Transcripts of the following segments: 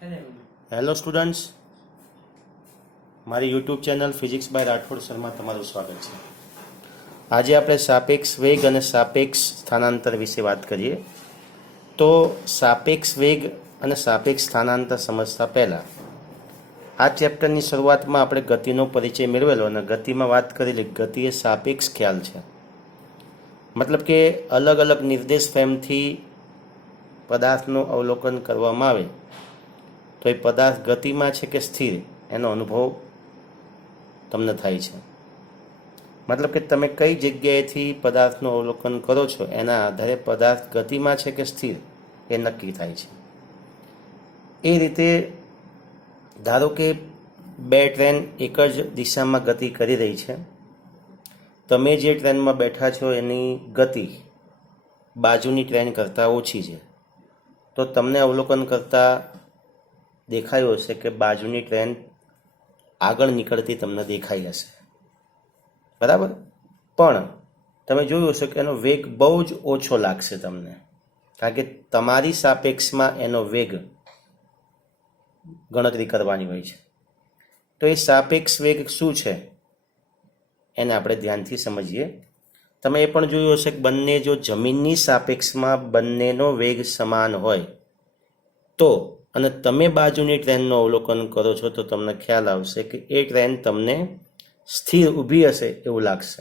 Hello students, મારી YouTube channel physics by Rathod સરમાં તમારું સ્વાગત છે. આજે આપણે સાપેક્ષ વેગ અને સાપેક્ષ સ્થાનાંતર વિશે વાત કરીએ. તો સાપેક્ષ વેગ અને સાપેક્ષ સ્થાનાંતર સમજતા પહેલાં આ ચેપ્ટરની શરૂઆતમાં આપણે ગતિનો પરિચય મેળવેલો અને ગતિમાં વાત કરેલી ગતિ એ સાપેક્ષ ખ્યાલ છે. મતલબ કે અલગ અલગ નિર્દેશ ફ્રેમથી પદાર્થનું અવલોકન કરવામાં આવે તો એ પદાર્થ ગતિમાં છે કે સ્થિર એનો અનુભવ તમને થાય છે. મતલબ કે તમે કઈ જગ્યાએથી પદાર્થનું અવલોકન કરો છો એના આધારે પદાર્થ ગતિમાં છે કે સ્થિર એ નક્કી થાય છે. એ રીતે ધારો કે બે ટ્રેન એક જ દિશામાં ગતિ કરી રહી છે. તમે જે ટ્રેનમાં બેઠા છો એની ગતિ બાજુની ટ્રેન કરતાં ઓછી છે, તો તમને અવલોકન કરતાં દેખાયું હશે કે બાજુની ટ્રેન આગળ નીકળતી તમને દેખાઈ હશે, બરાબર. પણ તમે જોયું હશે કે એનો વેગ બહુ જ ઓછો લાગશે તમને, કારણ કે તમારી સાપેક્ષમાં એનો વેગ ગણતરી કરવાની હોય છે. તો એ સાપેક્ષ વેગ શું છે એને આપણે ધ્યાનથી સમજીએ. તમે એ પણ જોયું હશે કે બંને જો જમીનની સાપેક્ષમાં બંનેનો વેગ સમાન હોય તો અને તમે બાજુની ટ્રેનનું અવલોકન કરો છો તો તમને ખ્યાલ આવશે કે એ ટ્રેન તમને સ્થિર ઊભી હશે એવું લાગશે.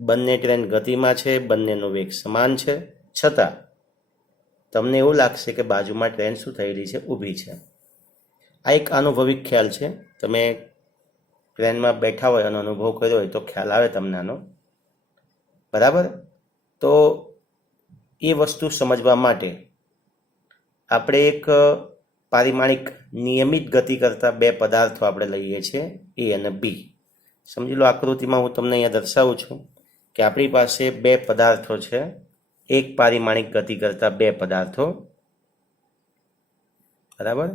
બંને ટ્રેન ગતિમાં છે, બંનેનો વેગ સમાન છે, છતાં તમને એવું લાગશે કે બાજુમાં ટ્રેન શું થયેલી છે, ઊભી છે. આ એક અનુભવિક ખ્યાલ છે. તમે ટ્રેનમાં બેઠા હોય અને અનુભવ કર્યો હોય તો ખ્યાલ આવે તમને આનો, બરાબર. તો એ વસ્તુ સમજવા માટે આપણે એક પારિમાણિક નિયમિત ગતિ કરતા બે પદાર્થો આપણે લઈએ છીએ, એ અને બી. સમજી લો, આકૃતિમાં હું તમને અહીંયા દર્શાવું છું કે આપણી પાસે બે પદાર્થો છે, એક પારિમાણિક ગતિ કરતા બે પદાર્થો, બરાબર.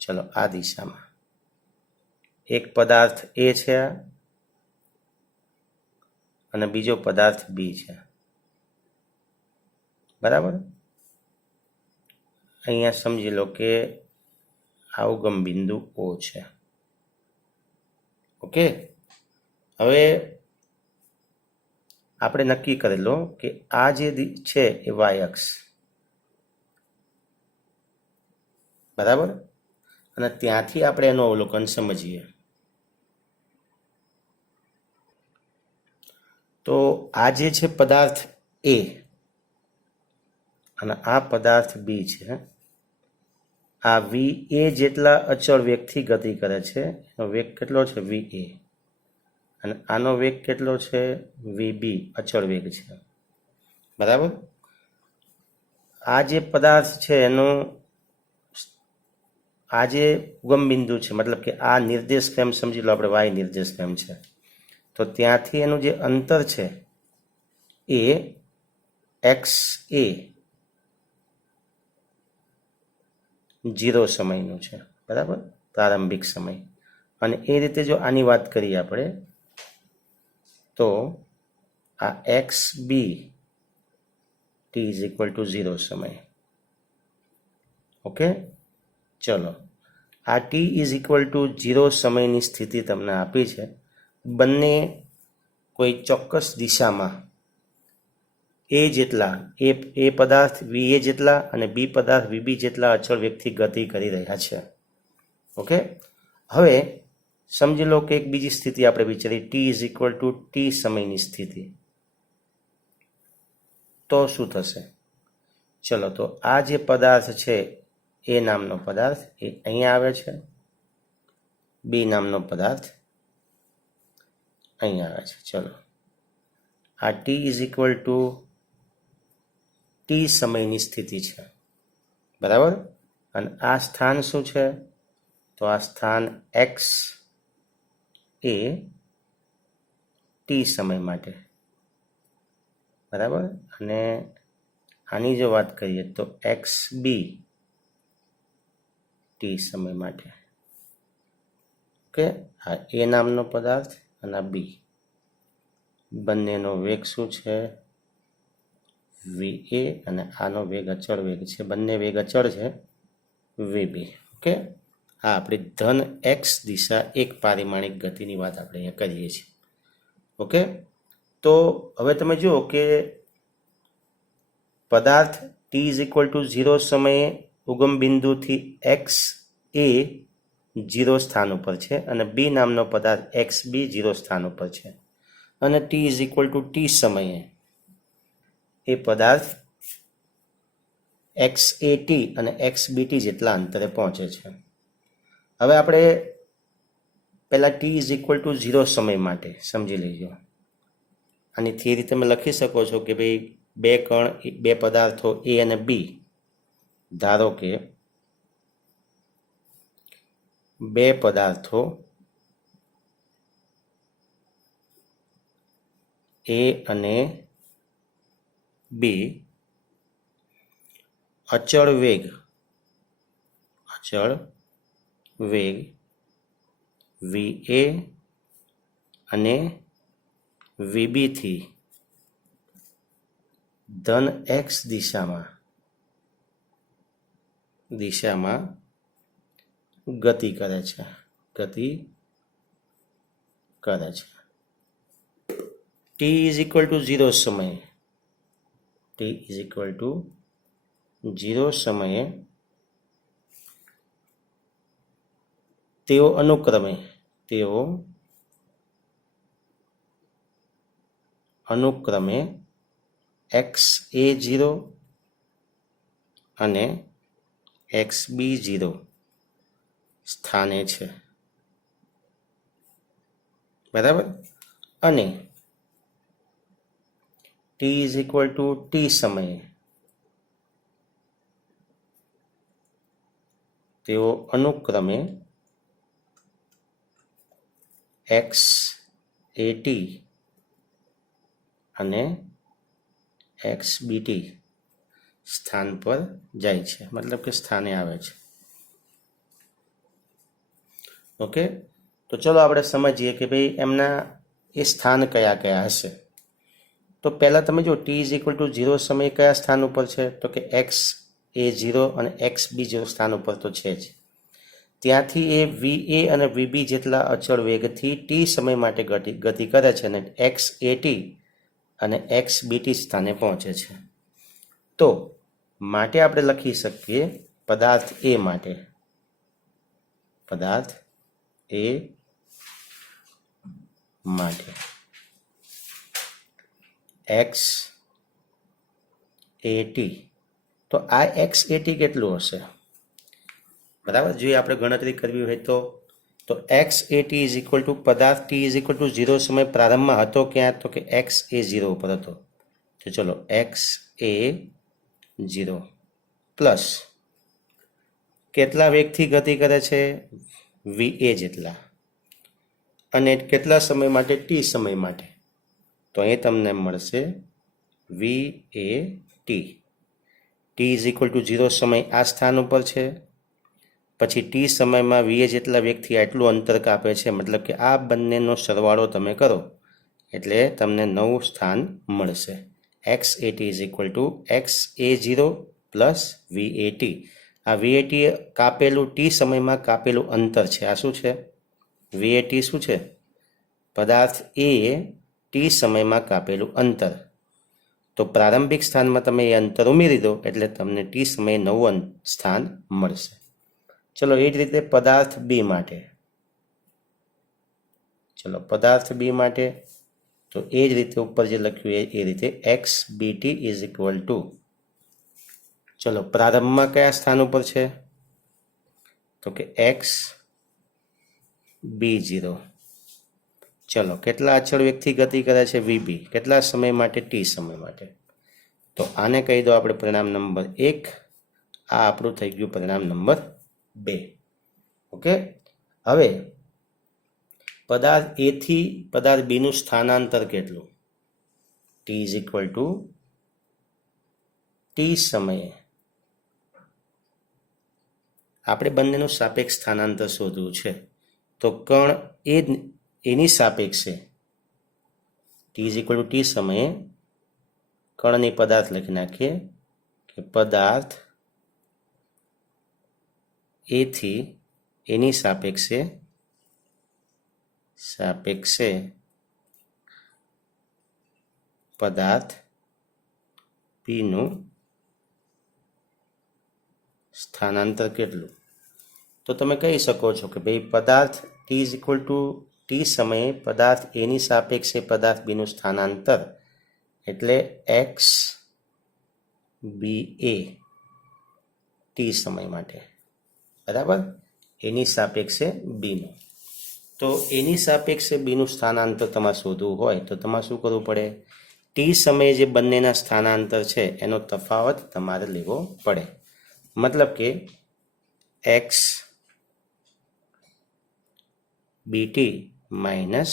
ચલો, આ દિશામાં એક પદાર્થ એ છે અને બીજો પદાર્થ બી છે, બરાબર. અહીંયા સમજી લો કે આ ઉગમ બિંદુ ઓ છે. ઓકે, હવે આપણે નક્કી કરેલો કે આ જે છે એ વાય અક્ષ, બરાબર. અને ત્યાંથી આપણે એનું અવલોકન સમજીએ. તો આ જે છે પદાર્થ એ અને આ પદાર્થ બી છે. આ વી એ જેટલા અચળ વેગથી ગતિ કરે છે, એનો વેગ કેટલો છે, વી એ, અને આનો વેગ કેટલો છે, વી બી, અચળ વેગ છે, બરાબર. આ જે પદાર્થ છે એનું આ જે ઉગમ બિંદુ છે, મતલબ કે આ નિર્દેશ ફ્રેમ સમજી લો આપણે વાય નિર્દેશ ફ્રેમ છે, તો ત્યાંથી એનું જે અંતર છે એ એક્સ એ 0 સમયનું છે, બરાબર, પ્રારંભિક સમય. અને એ રીતે જો આની વાત કરીએ આપણે તો આ x b t is equal to 0 સમય. ઓકે, ચલો, આ ટી ઇઝ ઇક્વલ ટુ 0 સમયની સ્થિતિ તમને આપી છે. બંને કોઈ ચોક્કસ દિશામાં એ જેટલા એ પદાર્થ વી એ જેટલા અને બી પદાર્થ વીબી જેટલા અચળ વેગથી ગતિ કરી રહ્યા છે. ઓકે, હવે સમજી લો કે એક બીજી સ્થિતિ આપણે વિચારી, T is equal two T સમયની સ્થિતિ. તો શું થશે? ચલો, તો આ જે પદાર્થ છે એ નામનો પદાર્થ એ અહીંયા આવે છે, બી નામનો પદાર્થ અહીંયા આવે છે. ચલો, આ T is equal two T સમયની સ્થિતિ છે, બરાબર. અને આ સ્થાન શું છે? તો આ સ્થાન એક્સ એ ટી સમય માટે, બરાબર. અને આની જો વાત કરીએ તો એક્સ બી ટી સમય માટે. ઓકે, આ એ નામનો પદાર્થ અને આ બી, બંનેનો વેગ શું છે? વી એ, અને આનો વેગ અચળ વેગ છે. બંને વેગ અચળ છે, વીબી. ઓકે, આ આપણી ધન એક્સ દિશા એક પારિમાણિક ગતિની વાત આપણે અહીંયા કરીએ છીએ. ઓકે, તો હવે તમે જુઓ કે પદાર્થ ટી ઇઝ ઇક્વલ ટુ 0 સમયે ઉગમ બિંદુથી એક્સ એ 0 સ્થાન ઉપર છે અને બી નામનો પદાર્થ એક્સ બી 0 સ્થાન ઉપર છે અને T is equal two T સમયે એ પદાર્થ એક્સ એ ટી અને એક્સ બીટી જેટલા અંતરે પહોંચે છે. હવે આપણે પહેલાં ટી ઇઝ ઇક્વલ ટુ 0 સમય માટે સમજી લઈજો. આની થિયરી તમે લખી શકો છો કે ભાઈ બે પદાર્થો એ અને બી, ધારો કે બે પદાર્થો એ અને બી અચળ વેગ VA અને VB થી ધન એક્સ દિશામાં ગતિ કરે છે. ટી ઇઝ ઇક્વલ ટુ 0 સમયે તેઓ અનુક્રમે XA0 અને XB0 સ્થાને છે. બરાબર. અને T is equal two T સમયે તેઓ અનુક્રમે XAT અને XBT સ્થાન પર જાય છે, મતલબ કે સ્થાને આવે છે. ઓકે, તો ચલો આપણે સમજીએ કે ભાઈ એમના એ સ્થાન કયા કયા હશે. તો પહેલાં તમે જો ટી ઇઝ ઇક્વલ ટુ 0 સમયે કયા સ્થાન ઉપર છે, તો કે XA0 અને XB0 સ્થાન ઉપર તો છે જ. ત્યાંથી એ VA અને VB જેટલા અચળ વેગથી ટી સમય માટે ગતિ કરે છે અને XAT અને XBT સ્થાને પહોંચે છે. તો માટે આપણે લખી શકીએ પદાર્થ A માટે XAT. તો આ XAT કેટલું હશે? બરાબર, જો આપણે ગણતરી કરવી હોય તો XAT ઇઝ ઇક્વલ ટુ પદાર્થ ટી ઇઝ ઇક્વલ ટુ 0 સમય પ્રારંભમાં હતો ક્યાં, તો કે XA0 ઉપર હતો. તો ચલો XA0 પ્લસ કેટલા વેગથી ગતિ કરે છે? VA જેટલા. અને કેટલા સમય માટે? ટી સમય માટે. તો અહીં તમને મળશે VAT. T is equal to 0 સમય આ સ્થાન ઉપર છે, પછી ટી સમયમાં VA જેટલા વેગથી આટલું અંતર કાપે છે, મતલબ કે આ બંનેનો સરવાળો તમે કરો એટલે તમને નવું સ્થાન મળશે. XAT is equal two XA0 plus VAT. આ VAT કાપેલું ટી સમયમાં કાપેલું અંતર છે. આ શું છે? VAT શું છે? પદાર્થ એ ટી સમયમાં કાપેલું અંતર. તો પ્રારંભિક સ્થાનમાં તમે એ અંતર ઉમેરી દો એટલે તમને ટી સમયે નવું સ્થાન મળશે. ચલો એ જ રીતે પદાર્થ બી માટે તો એ જ રીતે ઉપર જે લખ્યું એ રીતે XBT ઇઝ ઇક્વલ ટુ, ચલો પ્રારંભમાં કયા સ્થાન ઉપર છે? તો કે XB0. ચલો કેટલા અચળ વેગથી ગતિ કરે છે? VB. કેટલા સમય માટે? ટી સમય માટે. તો આને કહી દો આપણે પરિણામ નંબર 1. આ આપણું થઈ ગયું પરિણામ નંબર 2. ઓકે, હવે પદાર્થ એ થી પદાર્થ બી નું સ્થાનાંતર કેટલું? T is equal two T સમયે આપણે બંનેનું સાપેક્ષ સ્થાનાંતર શોધવું છે. તો કણ એની સાપેક્ષે T is equal two T સમયે કણની પદાર્થ લખી નાખીએ કે પદાર્થ એથી એની સાપેક્ષે પદાર્થ પીનું સ્થાનાંતર કેટલું? તો તમે કહી શકો છો કે ભાઈ પદાર્થ T is equal two T સમયે પદાર્થ એની સાપેક્ષે પદાર્થ બીનું સ્થાનાંતર એટલે એક્સ બી એ ટી સમય માટે, બરાબર, એની સાપેક્ષે બીનું. તો એની સાપેક્ષે બીનું સ્થાનાંતર તમારે શોધવું હોય તો તમારે શું કરવું પડે? ટી સમયે જે બંનેના સ્થાનાંતર છે એનો તફાવત તમારે લેવો પડે. મતલબ કે X BT minus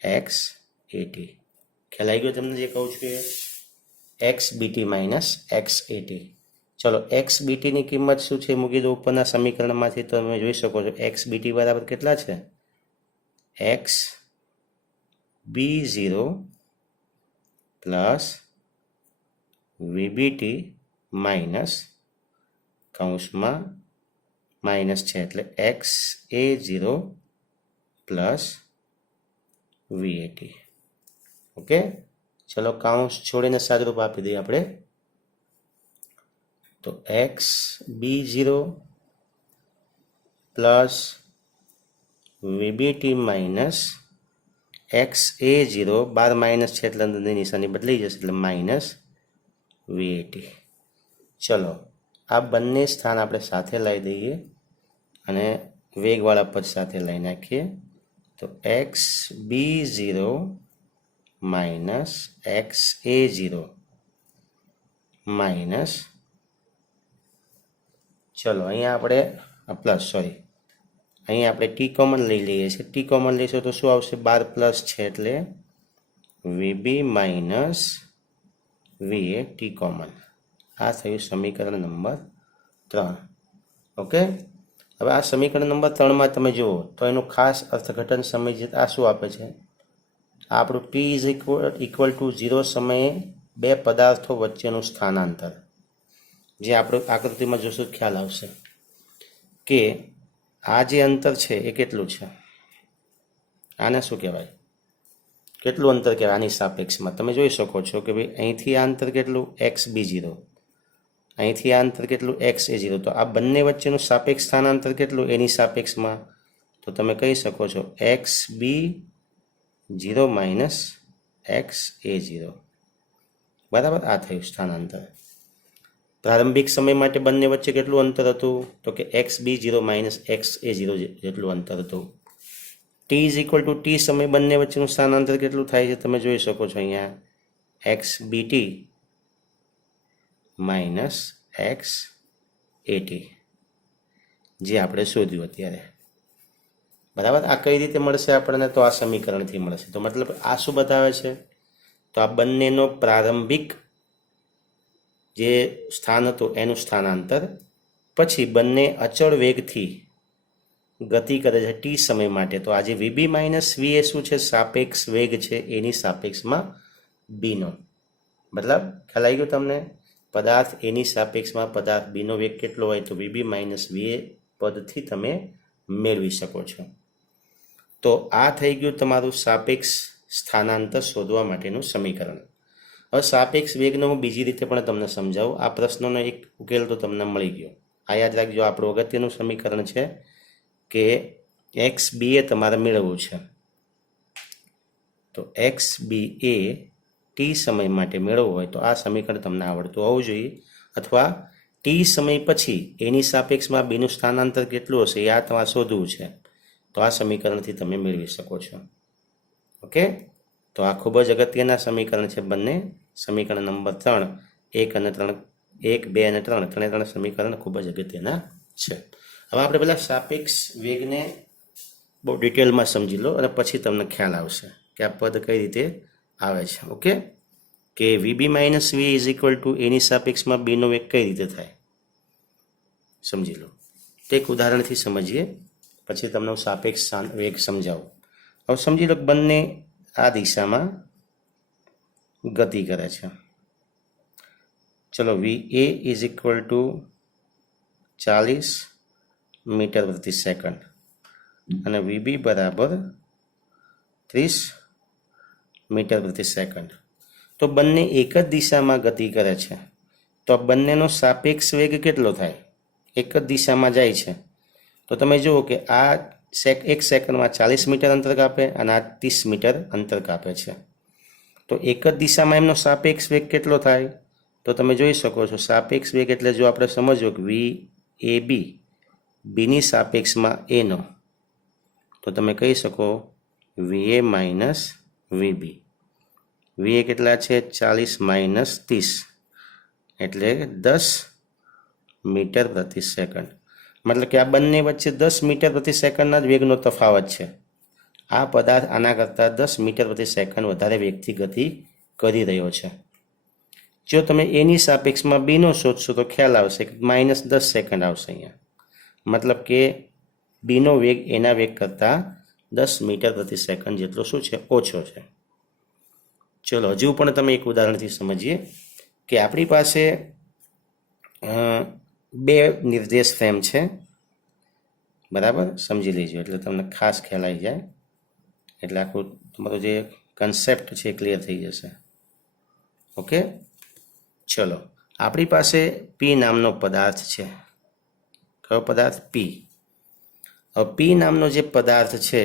x A T. ખ્યાલ આવી ગયો તમને જે કહું છું એ? X BT minus x A T. ચલો, એક્સ બીટીની કિંમત શું છે મૂકી દો ઉપરના સમીકરણમાંથી. તો તમે જોઈ શકો છો એક્સ બીટી બરાબર કેટલા છે? એક્સ બી ઝીરો પ્લસ વીબીટી માઇનસ કૌંસમાં માઇનસ છે એટલે એક્સ એ ઝીરો પ્લસ વીએટી. ઓકે, ચલો કૌંસ છોડીને સાદુરૂપ આપી દઈએ આપણે. તો એક્સ બી ઝીરો પ્લસ વીબીટી માઇનસ એક્સ એ ઝીરો, બાર માઇનસ છે એટલે અંદરની નિશાની બદલાઈ જશે એટલે માઇનસ વીએટી. ચલો, આ બંને સ્થાન આપણે સાથે લાવી દઈએ અને વેગવાળા પદ સાથે લઈ નાખીએ. તો એક્સ બી ઝીરો માઇનસ એક્સ એ ઝીરો માઇનસ, ચલો અહીંયા આપણે પ્લસ, અહીંયા આપણે ટી કોમન લઈ લઈએ છીએ. ટી કોમન લઈશું તો શું આવશે? 12 પ્લસ છે એટલે વીબી માઇનસ વીએ ટી કોમન. આ થયું સમીકરણ નંબર 3. ઓકે, હવે આ સમીકરણ નંબર 3માં તમે જુઓ તો એનું ખાસ અર્થઘટન સમજીએ. આ શું આપે છે? આપણું પી ઇઝ ઇક્વલ ટુ 0 સમયે બે પદાર્થો વચ્ચેનું સ્થાનાંતર, જે આપણે આકૃતિમાં જોશું ખ્યાલ આવશે કે આ જે અંતર છે એ કેટલું છે. આને શું કહેવાય? કેટલું અંતર કહેવાય આની સાપેક્ષમાં? તમે જોઈ શકો છો કે ભાઈ અહીંથી આ અંતર કેટલું? એક્સ બી ઝીરો. અહીંથી આ અંતર કેટલું? એક્સ એ ઝીરો. તો આ બંને વચ્ચેનું સાપેક્ષ સ્થાનાંતર કેટલું એની સાપેક્ષમાં? તો તમે કહી શકો છો એક્સ બી ઝીરો માઇનસ એક્સ એ ઝીરો, બરાબર. આ થયું સ્થાનાંતર. પ્રારંભિક સમય માટે બંને વચ્ચે કેટલું અંતર હતું? તો કે એક્સ બી ઝીરો માઇનસ એક્સ એ ઝીરો જેટલું અંતર હતું. T is equal two T સમય બંને વચ્ચેનું સ્થાનાંતર કેટલું થાય છે? તમે જોઈ શકો છો અહીંયા x BT minus x a t, જે આપણે શોધ્યું અત્યારે, બરાબર. આ કઈ રીતે મળશે આપણને? તો આ સમીકરણથી મળશે. તો મતલબ આ શું બતાવે છે? તો આ બંનેનો પ્રારંભિક જે સ્થાન હતું એનું સ્થાનાંતર, પછી બંને અચળ વેગથી ગતિ કરે છે ટી સમય માટે. તો આજે વીબી માઇનસ વી એ શું છે? સાપેક્ષ વેગ છે એની સાપેક્ષમાં બીનો. મતલબ ખ્યાલ આવી ગયો તમને? પદાર્થ એની સાપેક્ષમાં પદાર્થ બીનો વેગ કેટલો હોય તો વીબી માઇનસ વી એ પદથી તમે મેળવી શકો છો. તો આ થઈ ગયું તમારું સાપેક્ષ સ્થાનાંતર શોધવા માટેનું સમીકરણ. હવે સાપેક્ષ વેગનો હું બીજી રીતે પણ તમને સમજાવું. આ પ્રશ્નનો એક ઉકેલ તો તમને મળી ગયો. આ યાદ રાખજો, આપણું અગત્યનું સમીકરણ છે કે એક્સ બી એ તમારે મેળવવું છે. તો એક્સ બી એ ટી સમય માટે મેળવવું હોય તો આ સમીકરણ તમને આવડતું હોવું જોઈએ, અથવા ટી સમય પછી એની સાપેક્ષમાં બીનું સ્થાનાંતર કેટલું હશે એ આ તમારે શોધવું છે. તો આ સમીકરણથી તમે મેળવી શકો છો. ઓકે, તો આ ખૂબ જ અગત્યના સમીકરણ છે બંને. સમીકરણ નંબર 3, 1 અને 3, 1, 2 અને 3, ત્રણે સમીકરણ ખૂબ જ અગત્યના છે. હવે આપણે પહેલાં સાપેક્ષ વેગને બહુ ડિટેલમાં સમજી લો અને પછી તમને ખ્યાલ આવશે કે આ પદ કઈ રીતે આવે છે. ઓકે, કે V B minus V is equal to એની સાપેક્ષમાં બીનો વેગ કઈ રીતે થાય સમજી લો. તે એક ઉદાહરણથી સમજીએ, પછી તમને હું સાપેક્ષ વેગ સમજાવું. હવે સમજી લો કે બંને આ દિશામાં ગતિ કરે છે. ચલો, વી એ ઇઝ ઇક્વલ ટુ 40 મીટર પ્રતિ સેકન્ડ અને વીબી બરાબર 30 મીટર પ્રતિ સેકન્ડ. તો બંને એક જ દિશામાં ગતિ કરે છે, તો બંનેનો સાપેક્ષ વેગ કેટલો થાય? એક જ દિશામાં જાય છે તો તમે જુઓ કે આ એક સેકન્ડમાં 40 મીટર અંતર કાપે અને આ 30 મીટર અંતર કાપે છે. તો એક જ દિશામાં એમનો સાપેક્ષ વેગ કેટલો થાય? તો તમે જોઈ શકો છો સાપેક્ષ વેગ એટલે જો આપણે સમજો કે વી એ બીની સાપેક્ષમાં એનો, તો તમે કહી શકો વીએ માઇનસ વીબી. વીએ કેટલા છે? 40 માઇનસ 30 એટલે 10 મીટર પ્રતિ સેકન્ડ. મતલબ કે આ બંને વચ્ચે 10 મીટર પ્રતિ સેકન્ડના જ વેગનો તફાવત છે. આ પદાર્થ આના કરતાં 10 મીટર પ્રતિ સેકન્ડ વધારે વેગથી ગતિ કરી રહ્યો છે. જો તમે એની સાપેક્ષમાં બીનો શોધશો તો ખ્યાલ આવશે કે માઇનસ 10 સેકન્ડ આવશે અહીંયા. મતલબ કે બીનો વેગ એના વેગ કરતાં 10 મીટર પ્રતિ સેકન્ડ જેટલો શું છે? ઓછો છે. ચલો હજુ પણ તમે એક ઉદાહરણથી સમજીએ કે આપણી પાસે બે નિર્દેશ ફ્રેમ છે, બરાબર? સમજી લેજો એટલે તમને ખાસ ખ્યાલ આવી જાય, એટલે આખું તમારો જે કન્સેપ્ટ છે એ ક્લિયર થઈ જશે. ઓકે, ચલો આપણી પાસે પી નામનો પદાર્થ છે. કયો પદાર્થ? પી. હવે પી નામનો જે પદાર્થ છે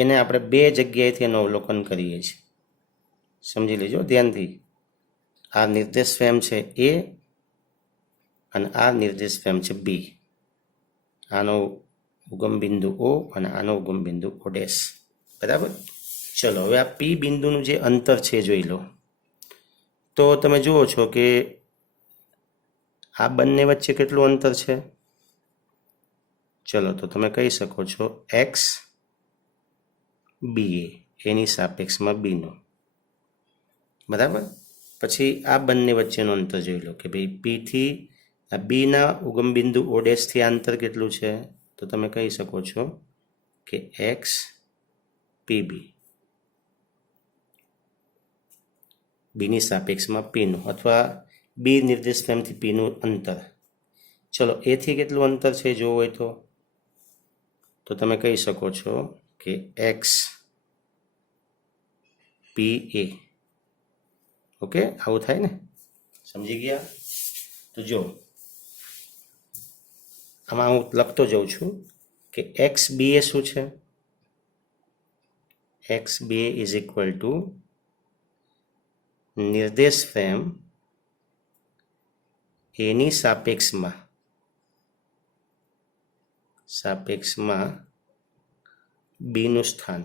એને આપણે બે જગ્યાએથી એનું અવલોકન કરીએ છીએ. સમજી લેજો ધ્યાનથી. આ નિર્દેશ ફ્રેમ છે એ અને આ નિર્દેશ ફ્રેમ છે બી. આનો ઉગમ બિંદુ ઓ અને આનો ઉગમ બિંદુ ઓ ડેશ. બરાબર? ચલો હવે આ પી બિંદુનું જે અંતર છે જોઈ લો. તો તમે જુઓ છો કે આ બંને વચ્ચે કેટલું અંતર છે? ચલો તો તમે કહી શકો છો એક્સ બી એની સાપેક્ષમાં બીનું. બરાબર? પછી આ બંને વચ્ચેનું અંતર જોઈ લો કે ભાઈ પીથી આ બીના ઉગમ બિંદુ ઓ ડેશથી આ અંતર કેટલું છે? તો તમે કહી શકો છો કે એક્સ પીબી. બીની સાપેક્ષમાં પીનું અથવા બી નિર્દેશ ફ્રેમથી પીનું અંતર. ચલો એથી કેટલું અંતર છે જોવું હોય તો તમે કહી શકો છો કે એક્સ પી એ. ઓકે, આવું થાય ને? સમજી ગયા? તો જો આમાં હું લખતો જાઉં છું કે એક્સ બી એ શું છે? X B a is equal to નિર્દેશ ફ્રેમ એની સાપેક્ષમાં બીનું સ્થાન.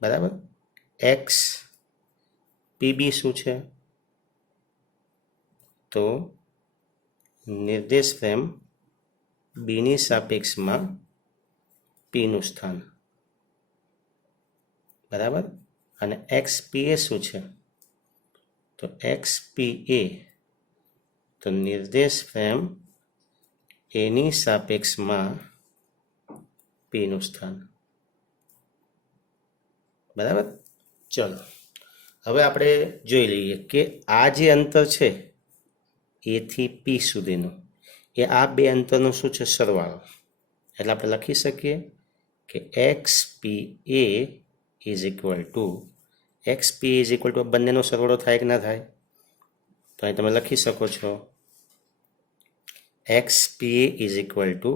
બરાબર? એક્સ પીબી શું છે? તો નિર્દેશ ફ્રેમ બીની સાપેક્ષમાં પીનું સ્થાન. બરાબર? અને એક્સ પી એ શું છે? તો એક્સ પી એ તો નિર્દેશ ફ્રેમ એની સાપેક્ષમાં પીનું સ્થાન. બરાબર? ચલો હવે આપણે જોઈ લઈએ કે આ જે અંતર છે એથી પી સુધીનું, એ આ બે અંતરનું શું છે? સરવાળો. એટલે આપણે લખી શકીએ કે x P A is equal to X P is equal two બંનેનો સરવાળો થાય કે ના થાય? તો અહીં તમે લખી શકો છો X P A is equal to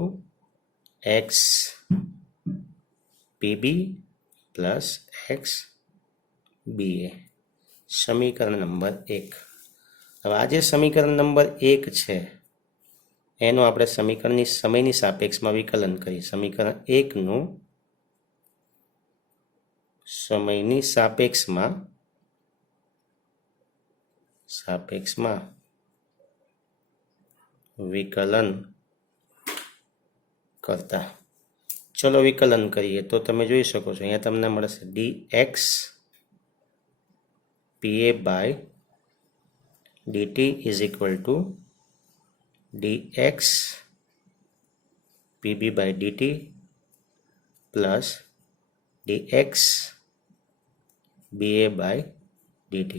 X P B plus X B A. સમીકરણ નંબર 1. હવે આ જે સમીકરણ નંબર 1 છે એનું આપણે સમીકરણની સમયની સાપેક્ષમાં વિકલન કરીએ. સમીકરણ 1નું સમયની સાપેક્ષમાં વિકલન કરતા. ચલો વિકલન કરીએ તો તમે જોઈ શકો છો અહીંયા તમને મળશે dx pa by dt is equal to dx pb by dt plus dx ba by dt.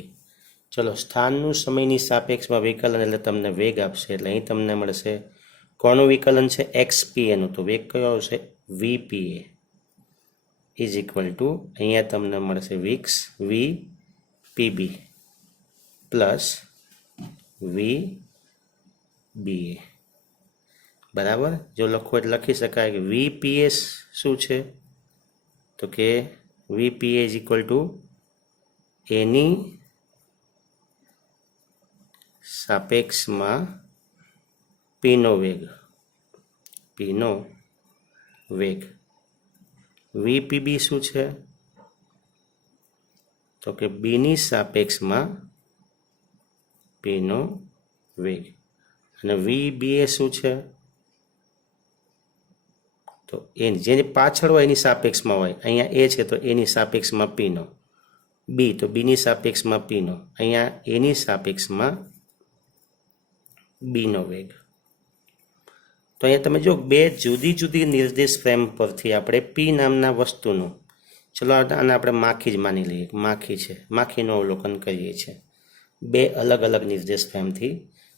ચલો સ્થાનનું સમયની સાપેક્ષમાં વિકલન એટલે તમને વેગ આપશે, એટલે અહીં તમને મળશે કોનું વિકલન છે? XPA નું. તો વેગ કયો આવશે? VPA ઇઝ ઇક્વલ ટુ અહીંયા તમને મળશે વિક્સ VPB પ્લસ VBA બરાબર. જો લખવું એટલે લખી શકાય કે VPA શું છે? તો કે VPA ઇઝ ઇક્વલ ટુ એની સાપેક્ષમાં પીનો વેગ. VPB શું છે? તો કે બીની સાપેક્ષમાં પીનો વેગ. અને VBA શું છે? તો એની જેની પાછળ હોય એની સાપેક્ષમાં હોય. અહીંયા એ છે તો એની સાપેક્ષમાં પીનો. બી તો બીની સાપેક્ષમાં પીનો. અહીંયા એની સાપેક્ષમાં બીનો વેગ. તો અહીંયા તમે જો બે જુદી જુદી નિર્દેશ ફ્રેમ પરથી આપણે પી નામના વસ્તુનું, ચલો આને આપણે માખી જ માની લઈએ, માખી છે, માખીનું અવલોકન કરીએ છીએ બે અલગ અલગ નિર્દેશ ફ્રેમથી,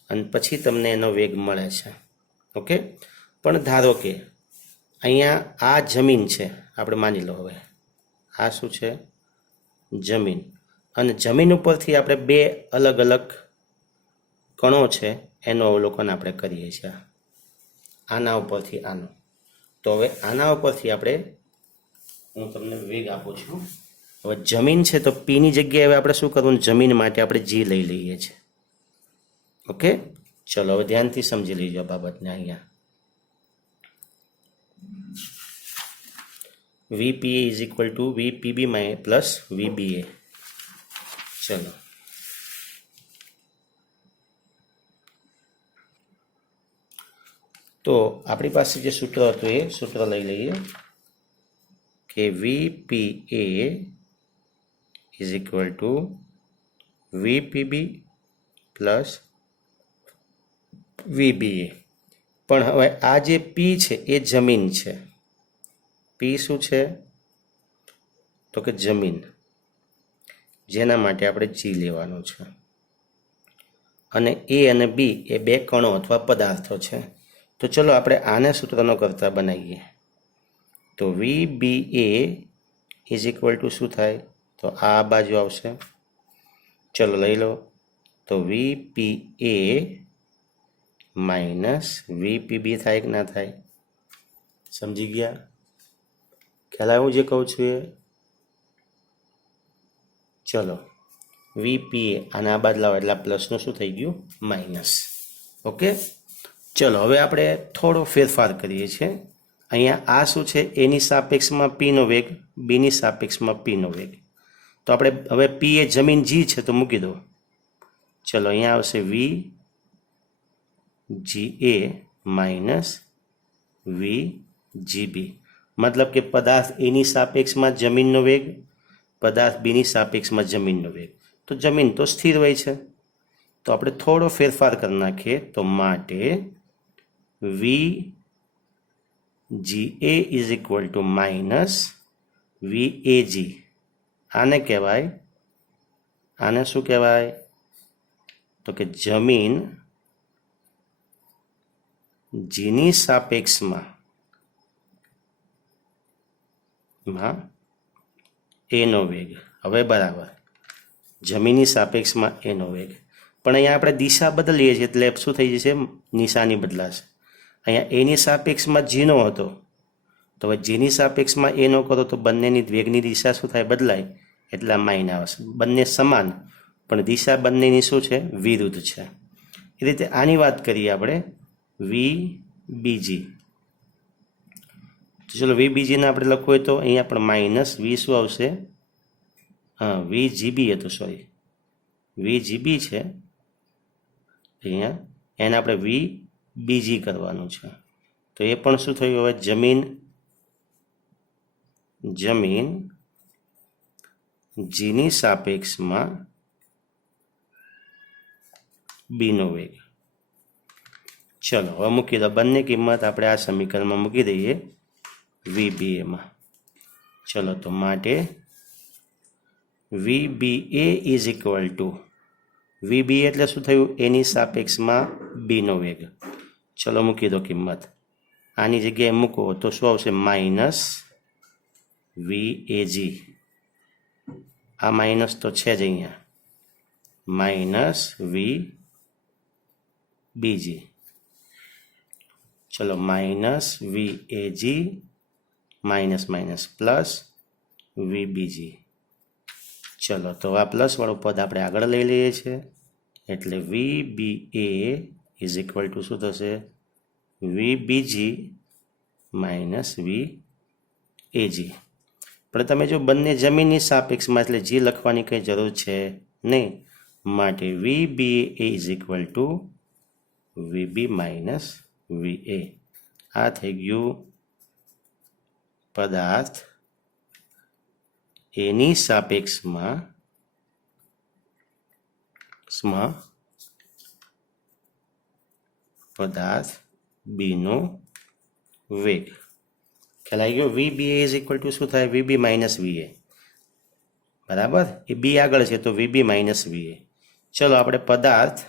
અને પછી તમને એનો વેગ મળે છે. ઓકે. પણ ધારો કે અહીંયા આ જમીન છે, આપણે માની લો. હવે આ શું છે? જમીન. અને જમીન ઉપરથી આપણે બે અલગ અલગ કણો છે એનું અવલોકન આપણે કરીએ છીએ, આના ઉપરથી આનો. તો હવે આના ઉપરથી આપણે, હું તમને વેગ આપું છું. હવે જમીન છે તો પીની જગ્યાએ હવે આપણે શું કરવું? જમીન માટે આપણે જી લઈ લઈએ છીએ. ઓકે. ચલો હવે ધ્યાનથી સમજી લેજો આ બાબતને. અહીંયા VPA is equal two VPB plus VBA. ચલો તો આપણી પાસે જે સૂત્ર હતું એ સૂત્ર લઈ લઈએ કે VPA is equal two VPB plus VBA. પણ હવે આ જે પી છે એ જમીન છે. પી શું છે? તો કે જમીન, જેના માટે આપણે જી લેવાનું છે. અને એ અને બી એ બે કણો અથવા પદાર્થો છે. તો ચલો આપણે આને સૂત્રનો કરતા બનાવીએ. તો VBA ઇઝ ઇક્વલ ટુ શું થાય? તો આ બાજુ આવશે. ચલો લઈ લો. તો VPA માઇનસ VPB થાય કે ના થાય? સમજી ગયા? ખ્યાલ આવ્યું જે કહું છું એ? ચલો VPA આના બાદ લાવો એટલે પ્લસનું શું થઈ ગયું? માઇનસ. ઓકે. ચલો હવે આપણે થોડો ફેરફાર કરીએ છીએ. અહીંયા આ શું છે? એની સાપેક્ષમાં પીનો વેગ, બીની સાપેક્ષમાં પીનો વેગ. તો આપણે હવે પી એ જમીન જી છે તો મૂકી દો. ચલો અહીંયા આવશે VGA માઇનસ VGB. મતલબ કે પદાર્થ એની સાપેક્ષમાં જમીનનો વેગ, પદાર્થ બીની સાપેક્ષમાં જમીનનો વેગ. તો જમીન તો સ્થિર હોય છે. તો આપણે થોડો ફેરફાર કરી નાખીએ. તો માટે VGA is equal two minus VAG. આને કહેવાય, આને શું કહેવાય? તો કે જમીન જીની સાપેક્ષમાં એનો વેગ. હવે બરાબર, જમીનની સાપેક્ષમાં એનો વેગ. પણ અહીંયા આપણે દિશા બદલીએ છીએ એટલે શું થઈ જશે? નિશાની બદલાશે. અહીંયા એની સાપેક્ષમાં જીનો હતો, તો હવે જીની સાપેક્ષમાં એનો કરો તો બંનેની વેગની દિશા શું થાય? બદલાય. એટલે માઇન આવશે. બંને સમાન પણ દિશા બંનેની શું છે? વિરુદ્ધ છે. એ રીતે આની વાત કરીએ આપણે VBG. તો ચલો VBGને આપણે લખવું હોય તો અહીંયા પણ માઇનસ V શું આવશે? હા, VGB હતું, સોરી VGB છે અહીંયા, એને આપણે VBG કરવાનું છે. તો એ પણ શું થયું? હવે જમીન જીની સાપેક્ષમાં બીનો વેગ. ચલો હવે મૂકી દો. બંને કિંમત આપણે આ સમીકરણમાં મૂકી દઈએ VBAમાં. ચલો તો માટે VBA is equal two VBA એટલે શું થયું? એની સાપેક્ષમાં બીનો વેગ. ચલો મૂકી દો કિંમત. આની જગ્યાએ મૂકો તો શું આવશે? Minus VAG. આ માઇનસ તો છે જ અહીંયા, માઇનસ VBG. ચલો minus VAG minus minus plus VBG. ચલો તો આ પ્લસ વાળું પદ આપણે આગળ લઈ લઈએ છીએ, એટલે VBA ઇઝ ઇક્વલ ટુ શું થશે? VBG minus VAG. પણ તમે જો બંને જમીનની સાપેક્ષમાં, એટલે G લખવાની કંઈ જરૂર છે નહીં, માટે VBA is equal two VB minus VA. આ થઈ ગયું પદાર્થ એની સાપેક્ષમાં પદાર્થ બીનો વેગ. ખ્યાલ આવી ગયો? VBA ઇઝ ઇક્વલ ટુ શું થાય? VB minus VA. બરાબર, એ બી આગળ છે તો VB માઇનસ VA. ચલો આપણે પદાર્થ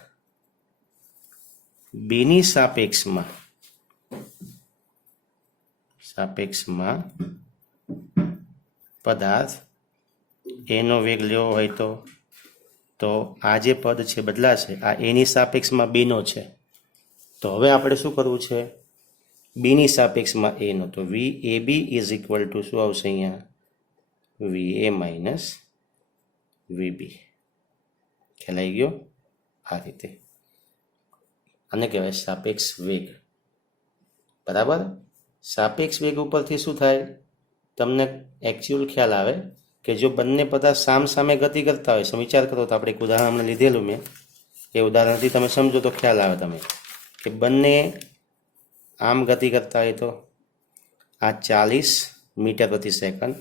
બીની સાપેક્ષમાં પદાર્થ એનો વેગ લેવો હોય તો આ જે પદ છે બદલાશે. આ એની સાપેક્ષમાં બીનો છે, તો હવે આપણે શું કરવું છે? બીની સાપેક્ષમાં એનો, તો VAB ઇઝ ઇક્વલ ટુ શું આવશે અહીંયા? VA minus VB. ખ્યાલ આવી ગયો? આ રીતે આને કહેવાય સાપેક્ષ વેગ. બરાબર, સાપેક્ષ વેગ ઉપરથી શું થાય? તમને એકચ્યુઅલ ખ્યાલ આવે કે જો બંને પદાર્થ સામસામે ગતિ કરતા હોય, વિચાર કરો તો આપણે એક ઉદાહરણ હમણાં લીધેલું મેં, એ ઉદાહરણથી તમે સમજો તો ખ્યાલ આવે તમે કે બંને આમ ગતિ કરતા હોય તો આ 40 મીટર પ્રતિ સેકન્ડ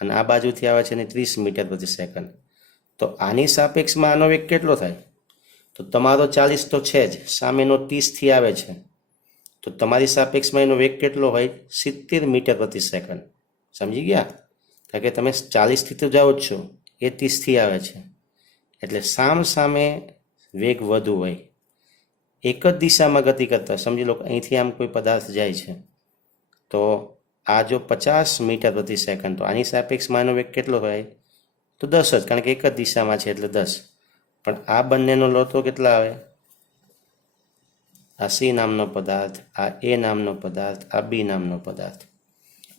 અને આ બાજુથી આવે છે ને 30 મીટર પ્રતિ સેકન્ડ. તો આની સાપેક્ષમાં આનો વેગ કેટલો થાય? તો તમારો 40 તો છે જ, સામેનો 30થી આવે છે, તો તમારી સાપેક્ષમાં એનો વેગ કેટલો હોય? 70 મીટર પ્રતિ સેકન્ડ. સમજી ગયા? કારણ કે તમે 40થી તો જાઓ જ છો, એ 30થી આવે છે, એટલે સામે વેગ વધુ હોય. એક જ દિશામાં ગતિ કરતા, સમજી લો અહીંથી આમ કોઈ પદાર્થ જાય છે, તો આ જો 50 મીટર પ્રતિ સેકન્ડ, તો આની સાપેક્ષમાં એનો વેગ કેટલો હોય? તો 10 જ, કારણ કે એક જ દિશામાં છે એટલે 10. પણ આ બંનેનો લો તો કેટલા આવે? આ C નામનો પદાર્થ, આ A નામનો પદાર્થ, આ B નામનો પદાર્થ.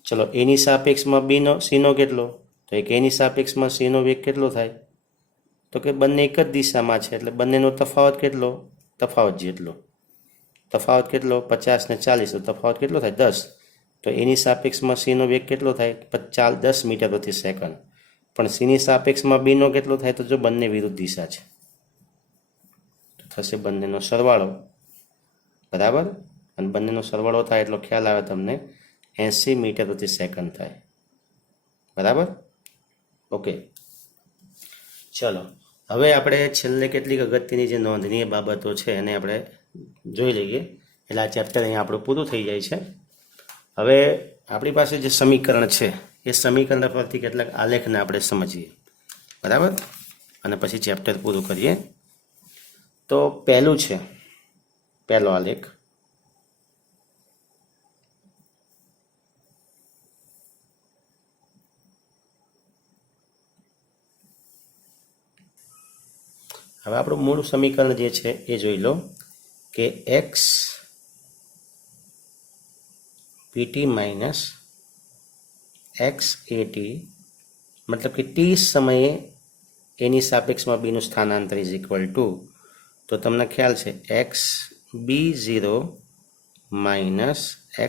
ચલો એની સાપેક્ષમાં Cનો કેટલો? તો એક એની સાપેક્ષમાં Cનો વેગ કેટલો થાય? તો કે બંને એક જ દિશામાં છે એટલે બંનેનો તફાવત કેટલો? તફાવત જેટલો. તફાવત કેટલો? 50 ને 40, તો તફાવત કેટલો થાય? 10. તો એની સાપેક્ષમાં Cનો વેગ કેટલો થાય? 10 મીટર પ્રતિ સેકન્ડ. પણ Cની સાપેક્ષમાં Bનો કેટલો થાય? તો જો બંને વિરુદ્ધ દિશા છે તો થશે બંનેનો સરવાળો. બરાબર, અને બંનેનો સરવાળો થાય એટલો ખ્યાલ આવે તમને, 80 મીટર પ્રતિ સેકન્ડ થાય. બરાબર, ઓકે. ચલો હવે આપણે છેલ્લે કેટલીક અગત્યની જે નોંધનીય બાબતો છે એને આપણે જોઈ લઈએ, એટલે આ ચેપ્ટર અહીંયા આપણું પૂરું થઈ જાય છે. હવે આપણી પાસે જે સમીકરણ છે એ સમીકરણ પરથી કેટલાક આલેખને આપણે સમજીએ. બરાબર, અને પછી ચેપ્ટર પૂરું કરીએ. તો પહેલો આલેખ, હવે આપણું મૂળ સમીકરણ જે છે એ જોઈ લો કે x pt minus x at, મતલબ કે t સમયે એની સાપેક્ષમાં બીનું સ્થાનાંતર ઇઝ ઇક્વલ ટુ, તો તમને ખ્યાલ છે x b0 minus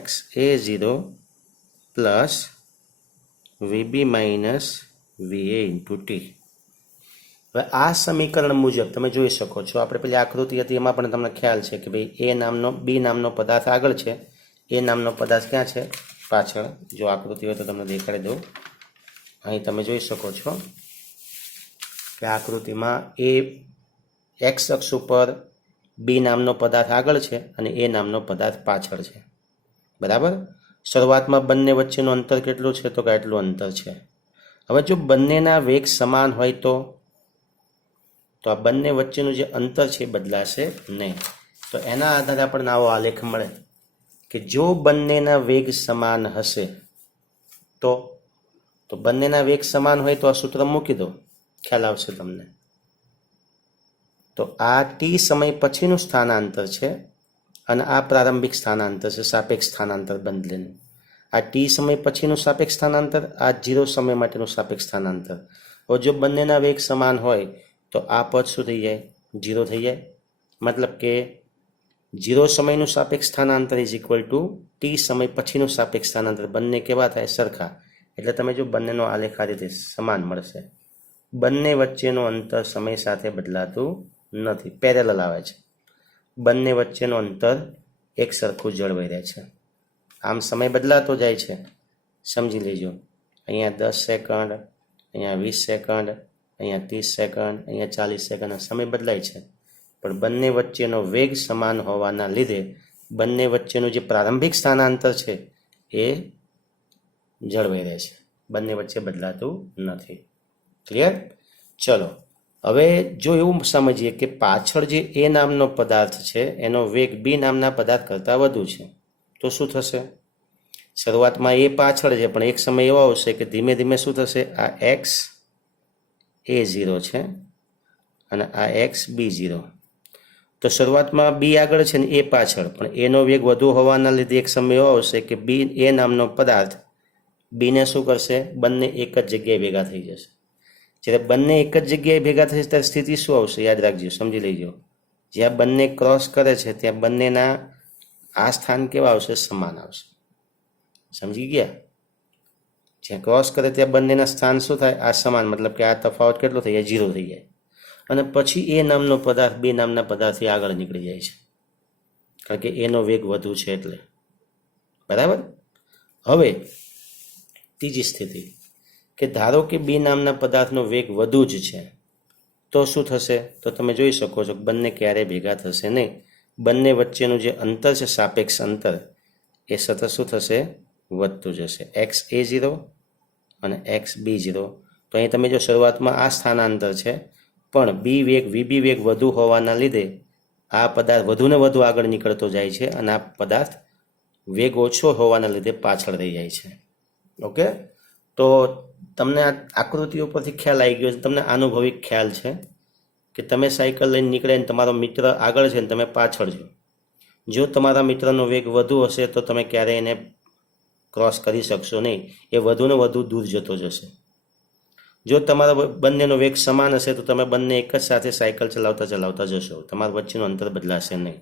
x a0 plus vb minus va into T. હવે આ સમીકરણ મુજબ તમે જોઈ શકો છો, આપણે પેલી આકૃતિ હતી એમાં પણ તમને ખ્યાલ છે કે ભાઈ બી નામનો પદાર્થ આગળ છે, એ નામનો પદાર્થ ક્યાં છે? પાછળ. જો આકૃતિ હોય તો તમને દેખાડી દઉં. અહીં તમે જોઈ શકો છો કે આકૃતિમાં એ એક્સ અક્ષ ઉપર બી નામનો પદાર્થ આગળ છે અને એ નામનો પદાર્થ પાછળ છે. બરાબર, શરૂઆતમાં બંને વચ્ચેનું અંતર કેટલું છે? તો કે આટલું અંતર છે. હવે જો બંનેના વેગ સમાન હોય તો આ બંને વચ્ચેનું જે અંતર છે એ બદલાશે નહીં. તો એના આધારે આપણને આવો આલેખ મળે કે જો બંનેના વેગ સમાન હશે તો બંનેના વેગ સમાન હોય તો આ સૂત્ર મૂકી દો, ખ્યાલ આવશે તમને. તો આ ટી સમય પછીનું સ્થાનાંતર છે અને આ પ્રારંભિક સ્થાનાંતર છે, સાપેક્ષ સ્થાનાંતર બદલીનું. આ ટી સમય પછીનું સાપેક્ષ સ્થાનાંતર, આ 0 સમય માટેનું સાપેક્ષ સ્થાનાંતર. હવે જો બંનેના વેગ સમાન હોય તો આ પદ શું થઈ જાય? 0 થઈ જાય. મતલબ કે 0 સમયનું સાપેક્ષ સ્થાનાંતર ઇઝ ઇક્વલ ટુ ટી સમય પછીનું સાપેક્ષ સ્થાનાંતર. બંને કેવા થાય? સરખા. એટલે તમે જો બંનેનો આલેખ આ રીતે સમાન મળશે. બંને વચ્ચેનું અંતર સમય સાથે બદલાતું નથી, પેરેલલ આવે છે. બંને વચ્ચેનું અંતર એક સરખું જળવાઈ રહે છે. આમ સમય બદલાતો જાય છે, સમજી લેજો. અહીંયા 10 સેકન્ડ, અહીંયા 20 સેકન્ડ, અહીંયા 30 સેકન્ડ, અહીંયા 40 સેકન્ડ, સમય બદલાય છે. પણ બંને વચ્ચેનો વેગ સમાન હોવાના લીધે બંને વચ્ચેનું જે પ્રારંભિક સ્થાનાંતર છે એ જળવાઈ રહે છે, બંને વચ્ચે બદલાતું નથી. ક્લિયર? ચલો હવે જો એવું સમજીએ કે પાછળ જે એ નામનો પદાર્થ છે એનો વેગ બી નામના પદાર્થ કરતાં વધુ છે, તો શું થશે? શરૂઆતમાં એ પાછળ છે, પણ એક સમય એવો આવશે કે ધીમે ધીમે શું થશે? આ એક્સ A0 છે અને આ એક્સ B0. તો શરૂઆતમાં બી આગળ છે ને એ પાછળ, પણ એનો વેગ વધુ હોવાના લીધે એક સમય એવો આવશે કે બી એ નામનો પદાર્થ બીને શું કરશે? બંને એક જ જગ્યાએ ભેગા થઈ જશે. જ્યારે બંને એક જ જગ્યાએ ભેગા થશે ત્યારે સ્થિતિ શું આવશે? યાદ રાખજો, સમજી લેજો. જ્યાં બંને ક્રોસ કરે છે ત્યાં બંનેના આ સ્થાન કેવા આવશે? સમાન આવશે. સમજી ગયા? જ્યાં ક્રોસ કરે ત્યાં બંનેના સ્થાન શું થાય? આ સમાન. મતલબ કે આ તફાવત કેટલો થઈ જાય? 0 થઈ જાય. અને પછી એ નામનો પદાર્થ બે નામના પદાર્થથી આગળ નીકળી જાય છે, કારણ કે એનો વેગ વધુ છે એટલે. બરાબર? હવે ત્રીજી સ્થિતિ કે ધારો કે બી નામના પદાર્થનો વેગ વધુ જ છે, તો શું થશે? તો તમે જોઈ શકો છો કે બંને ક્યારેય ભેગા થશે નહીં. બંને વચ્ચેનું જે અંતર છે, સાપેક્ષ અંતર, એ સતત શું થશે? વધતું જશે. એક્સ A0 અને એક્સ B0. તો અહીં તમે જો શરૂઆતમાં આ સ્થાનાંતર છે, પણ બી વેગ વીબી વેગ વધુ હોવાના લીધે આ પદાર્થ વધુને વધુ આગળ નીકળતો જાય છે અને આ પદાર્થ વેગ ઓછો હોવાના લીધે પાછળ રહી જાય છે. ઓકે? તો તમને આ આકૃતિઓ પરથી ખ્યાલ આવી ગયો છે, તમને અનુભવી ખ્યાલ છે કે તમે સાયકલ લઈને નીકળે ને તમારો મિત્ર આગળ છે ને તમે પાછળ છો. જો તમારા મિત્રનો વેગ વધુ હશે તો તમે ક્યારેય એને ક્રોસ કરી શકશો નહીં, એ વધુને વધુ દૂર જતો જશે. જો તમારા બંનેનો વેગ સમાન હશે તો તમે બંને એક જ સાથે સાયકલ ચલાવતા ચલાવતા જશો, તમારા વચ્ચેનું અંતર બદલાશે નહીં.